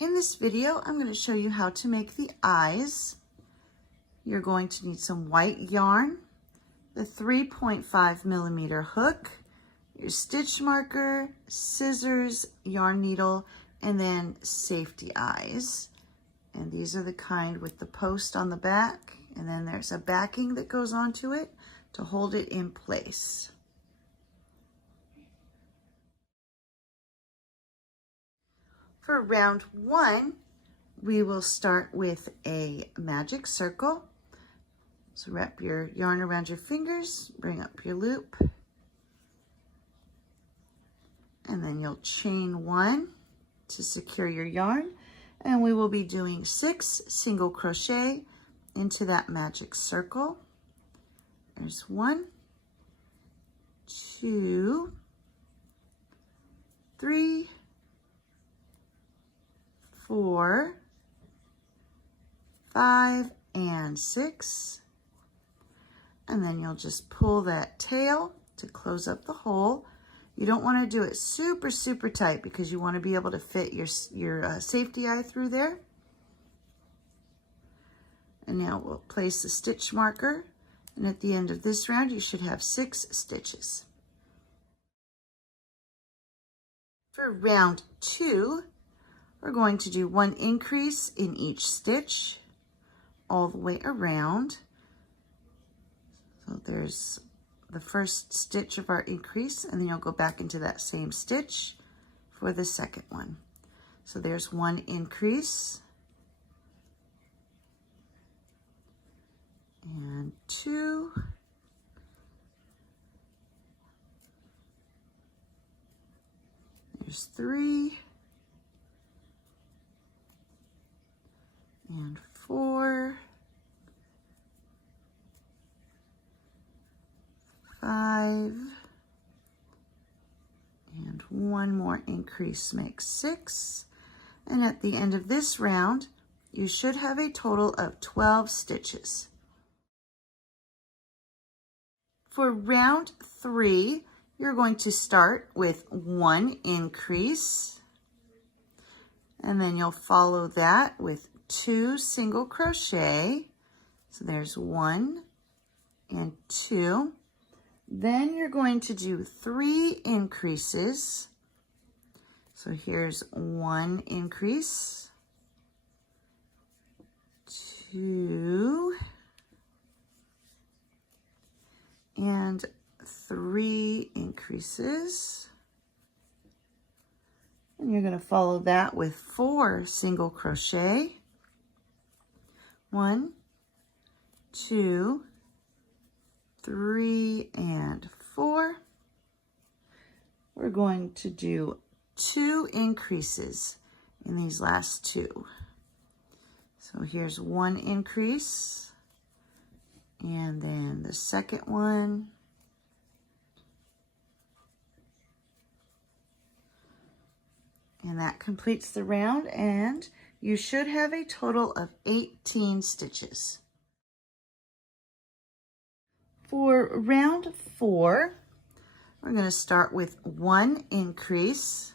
In this video, I'm going to show you how to make the eyes. You're going to need some white yarn, the 3.5 millimeter hook, your stitch marker, scissors, yarn needle, and then safety eyes. And these are the kind with the post on the back, and then there's a backing that goes onto it to hold it in place. For round 1, we will start with a magic circle. So wrap your yarn around your fingers, bring up your loop, and then you'll chain 1 to secure your yarn. And we will be doing 6 single crochet into that magic circle. There's 1, 2, 3, 4, 5, and 6. And then you'll just pull that tail to close up the hole. You don't want to do it super, super tight because you want to be able to fit your safety eye through there. And now we'll place the stitch marker. And at the end of this round, you should have 6 stitches. For round 2, we're going to do 1 increase in each stitch all the way around. So there's the first stitch of our increase, and then you'll go back into that same stitch for the second one. So there's 1 increase and 2, there's 3 and 4, 5, and 1 more increase makes 6. And at the end of this round, you should have a total of 12 stitches. For round 3, you're going to start with 1 increase, and then you'll follow that with 2 single crochet. So there's 1 and 2. Then you're going to do 3 increases. So here's 1 increase, 2, and 3 increases. And you're going to follow that with 4 single crochet. 1, 2, 3, and 4. We're going to do 2 increases in these last 2. So here's 1 increase, and then the second one, and that completes the round, and you should have a total of 18 stitches. For round 4, we're going to start with 1 increase,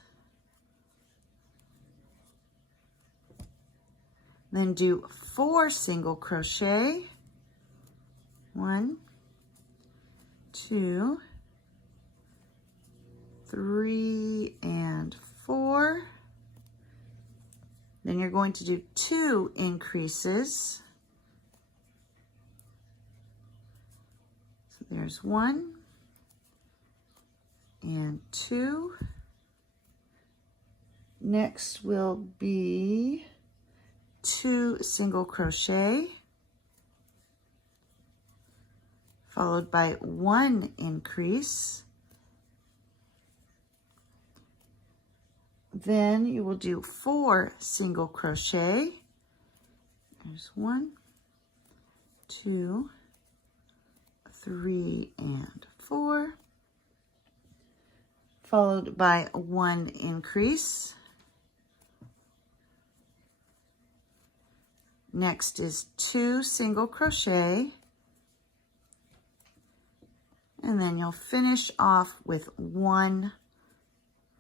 then do 4 single crochet, 1, 2, 3, and 4. Then you're going to do 2 increases. So there's 1 and 2. Next will be 2 single crochet, followed by 1 increase. Then you will do 4 single crochet. There's 1, 2, 3, and 4, followed by 1 increase. Next is 2 single crochet, and then you'll finish off with 1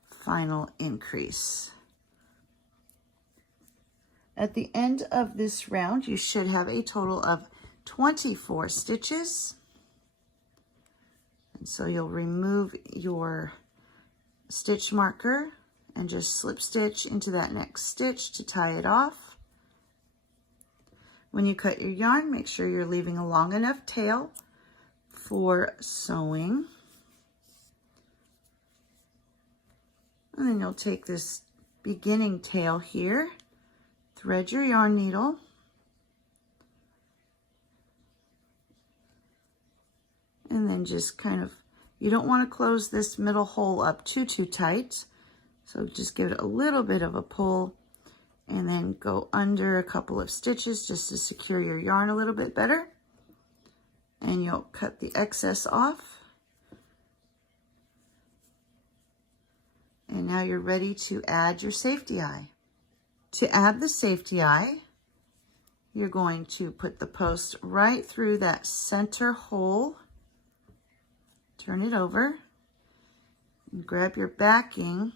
final increase. At the end of this round, you should have a total of 24 stitches. And so you'll remove your stitch marker and just slip stitch into that next stitch to tie it off. When you cut your yarn, make sure you're leaving a long enough tail for sewing. And then you'll take this beginning tail here, thread your yarn needle, and then just kind of, you don't want to close this middle hole up too tight, so just give it a little bit of a pull and then go under a couple of stitches just to secure your yarn a little bit better, and you'll cut the excess off. And now you're ready to add your safety eye. To add the safety eye, you're going to put the post right through that center hole, turn it over, and grab your backing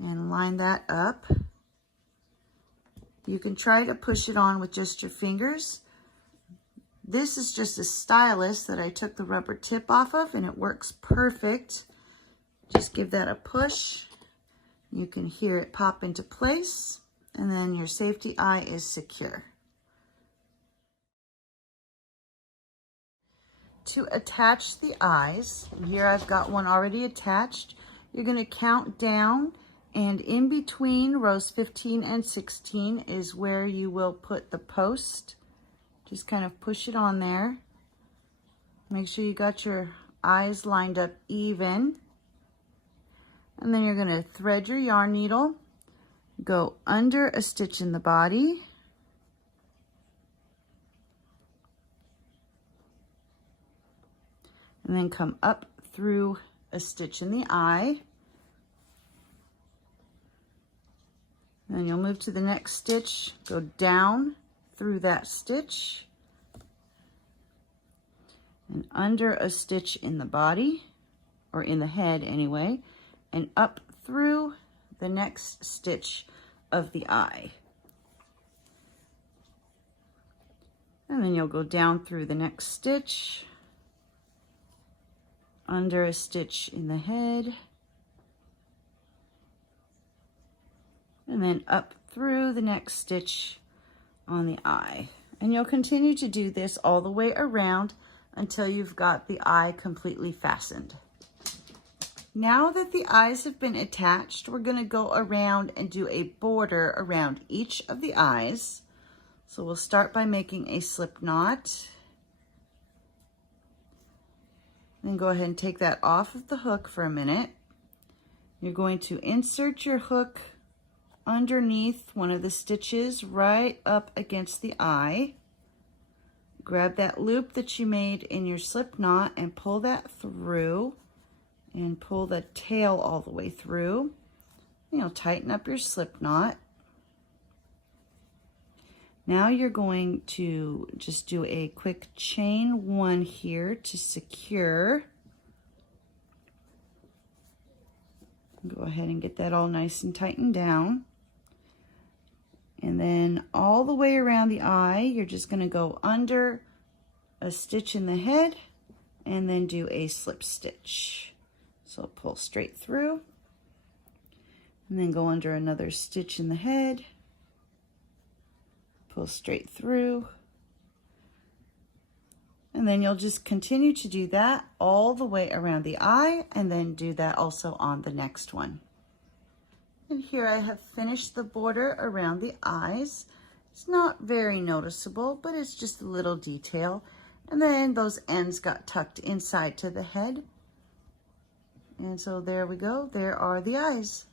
and line that up. You can try to push it on with just your fingers. This is just a stylus that I took the rubber tip off of, and it works perfect. Just give that a push. You can hear it pop into place, and then your safety eye is secure. To attach the eyes, here I've got one already attached. You're going to count down, and in between rows 15 and 16 is where you will put the post. Just kind of push it on there. Make sure you got your eyes lined up even. And then you're going to thread your yarn needle, go under a stitch in the body, and then come up through a stitch in the eye. And then you'll move to the next stitch, go down through that stitch, and under a stitch in the body, or in the head anyway, and up through the next stitch of the eye. And then you'll go down through the next stitch, under a stitch in the head, and then up through the next stitch on the eye. And you'll continue to do this all the way around until you've got the eye completely fastened. Now that the eyes have been attached, we're going to go around and do a border around each of the eyes. So we'll start by making a slip knot. Then go ahead and take that off of the hook for a minute. You're going to insert your hook underneath one of the stitches right up against the eye. Grab that loop that you made in your slip knot and pull that through, and pull the tail all the way through. You'll tighten up your slip knot. Now you're going to just do a quick chain one here to secure. Go ahead and get that all nice and tightened down. And then all the way around the eye, you're just going to go under a stitch in the head and then do a slip stitch. So pull straight through, and then go under another stitch in the head, pull straight through, and then you'll just continue to do that all the way around the eye, and then do that also on the next one. And here I have finished the border around the eyes. It's not very noticeable, but it's just a little detail. And then those ends got tucked inside to the head. And so there we go, there are the eyes.